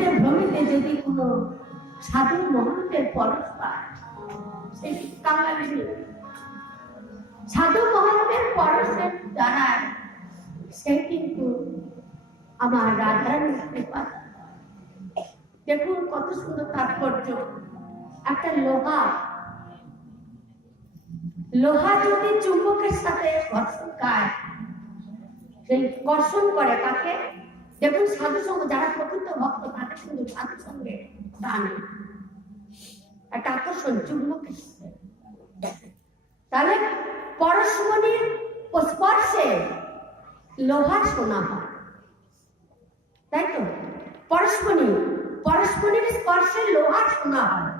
ভ্রমিতে ভ্রমিতে যদি কোনো সাধু মহন্তের পরশ পায়, সেই কাঙালিনী সাধু মহন্তের পরশের দ্বারা সে কিন্তু আমার রাধারানীর কৃপা। দেখুন কত সুন্দর তাৎপর্য। একটা লোহা যদি চুম্বকের সাথে ঘর্ষণ খায়, সেই কর্ষণ করে কাকে? দেখুন সাধু সঙ্গ যারা প্রকৃত ভক্ত তাদের কিন্তু সাধু সঙ্গে টানে, একটা আকর্ষণ চুম্বকের সাথে। তাহলে পরশমণির স্পর্শে লোহা সোনা হয়, তাই তো? পরশমণির স্পর্শে লোহা সোনা হয়,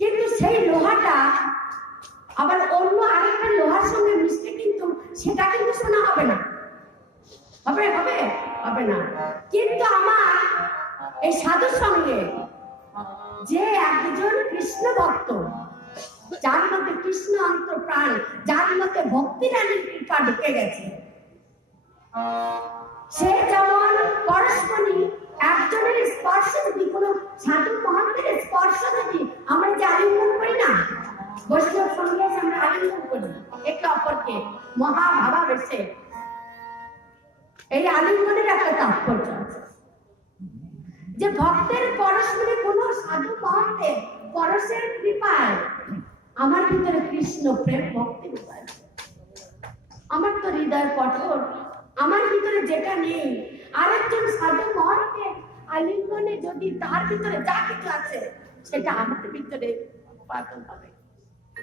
কিন্তু সেই লোহাটা আবার অন্য আরেকটা লোহার সঙ্গে মিশতে কিন্তু সেটা কিন্তু সোনা হবে না। হবে না। কিন্তু আমার এই সাধুর সঙ্গে যে একজন কৃষ্ণ ভক্ত, যার মধ্যে কৃষ্ণ অন্তর প্রাণ, যার মধ্যে ভক্তি রানীর কৃপা ঢুকে গেছে, সে যেমন পরশমণি একজনের স্পর্শ যদি, কোনো সাধু মহন্তের স্পর্শ যদি আমরা যে আলিঙ্গন করি না, বৈষ্ণব সঙ্গে আমরা আলিঙ্গন করি একে অপরকে মহাভাবাবেশে, এই আলিঙ্গনের একটা তাৎপর্য আছে যে ভক্তের পরশমণি কোনো সাধু মহন্তের পরশের কৃপায় আমার ভিতরে কৃষ্ণ প্রেম ভক্তি উপায়। আমার তো হৃদয় কঠোর, আমার ভিতরে যেটা নেই আরেকজন সাধু মহন্তের আলিঙ্গনে যদি তার ভিতরে যা কিছু আছে সেটা আমার ভিতরে উৎপাদন হবে।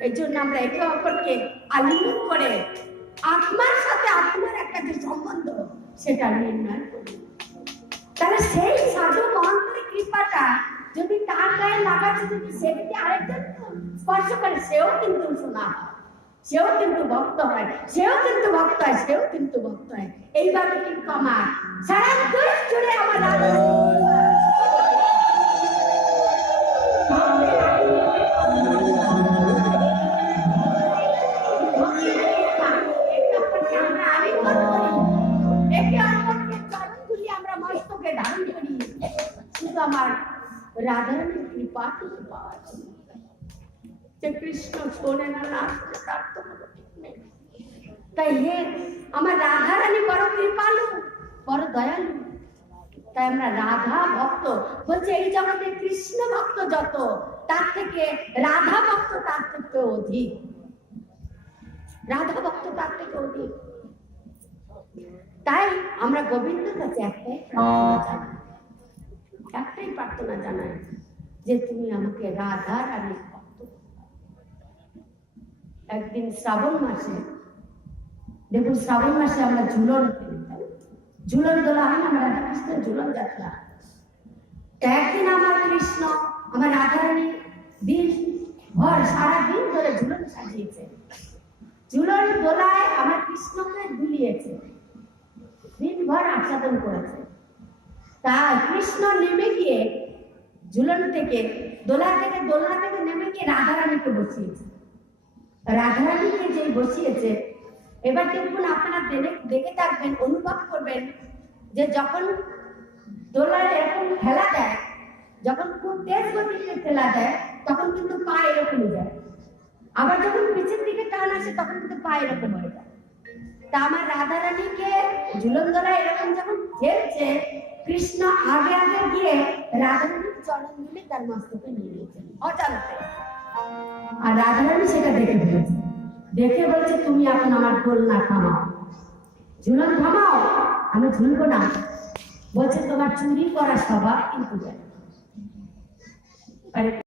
এই জন্য আমরা একে অপরকে আলিঙ্গন করে আত্মার সাথে আত্মার একটা যে সম্বন্ধ সেটা নির্ণয় করি। তাহলে সেই সাধু মহন্তের কৃপাটা যদি তার গায়ে লাগাতে, যদি সে যদি আরেকজন স্পর্শ করে, সেও কিন্তু শোনা হয়, সেও কিন্তু ভক্ত হয়, সেও কিন্তু ভক্ত হয়। এইভাবে কিন্তু আমার সারা দেশ জুড়ে আমার আমার রাধারানীর কৃপা পাওয়া যায়। যে কৃষ্ণ শোনে না তার তো নেই। তাই হে আমার রাধারানী বড় কৃপালু, বড় দয়ালু। তাই আমরা রাধা ভক্ত বলছে, এই জগতে কৃষ্ণ ভক্ত যত, তার থেকে রাধা ভক্ত তার থেকে অধিক। তাই আমরা গোবিন্দের কাছে একটাই প্রার্থনা জানাই যে তুমি আমাকে রাধা রানীর ভক্ত। একদিন শ্রাবণ মাসে, দেখুন শ্রাবণ মাসে আমরা ঝুলন দোলা হয় না, আমরা রাধা কৃষ্ণের ঝুলন যাত্রা। একদিন আমার কৃষ্ণ আমার রাধা রানী দিন ভর সারাদিন ধরে ঝুলন সাজিয়েছে, ঝুলন দোলায় আমার কৃষ্ণকে দুলিয়েছে, দিনভর আস্বাদন করেছে। তা কৃষ্ণ নেমে গিয়ে ঝুলন থেকে দোলনা থেকে নেমে গিয়ে রাধারানীকে বসিয়েছে। রাধারানীকে যে বসিয়েছে, এবার দেখুন আপনারা দেখে থাকবেন, অনুভব করবেন যে যখন দোলায় এরকম ঠেলা দেয়, যখন খুব তেজ গতিতে ঠেলা দেয় তখন কিন্তু পা এরকমই যায়, আবার যখন পিছের দিকে টান আসে তখন কিন্তু পা এরকম হয়ে যায়। তা আমার রাধারানীকে ঝুলন দোলায় এরকম যখন ঠেলছে, কৃষ্ণ আগে গিয়ে রাধারানীর চরণ ধুলে তার মস্তকে নিয়ে নিয়েছেন অজান্তে। আর রাধারানী সেটা দেখে বলছে, তুমি এখন আমার দোলনা থামাও, ঝুলন থামাও, আমি ঝুলবো না। বলছে তোমার চুরি করা স্বভাব কিন্তু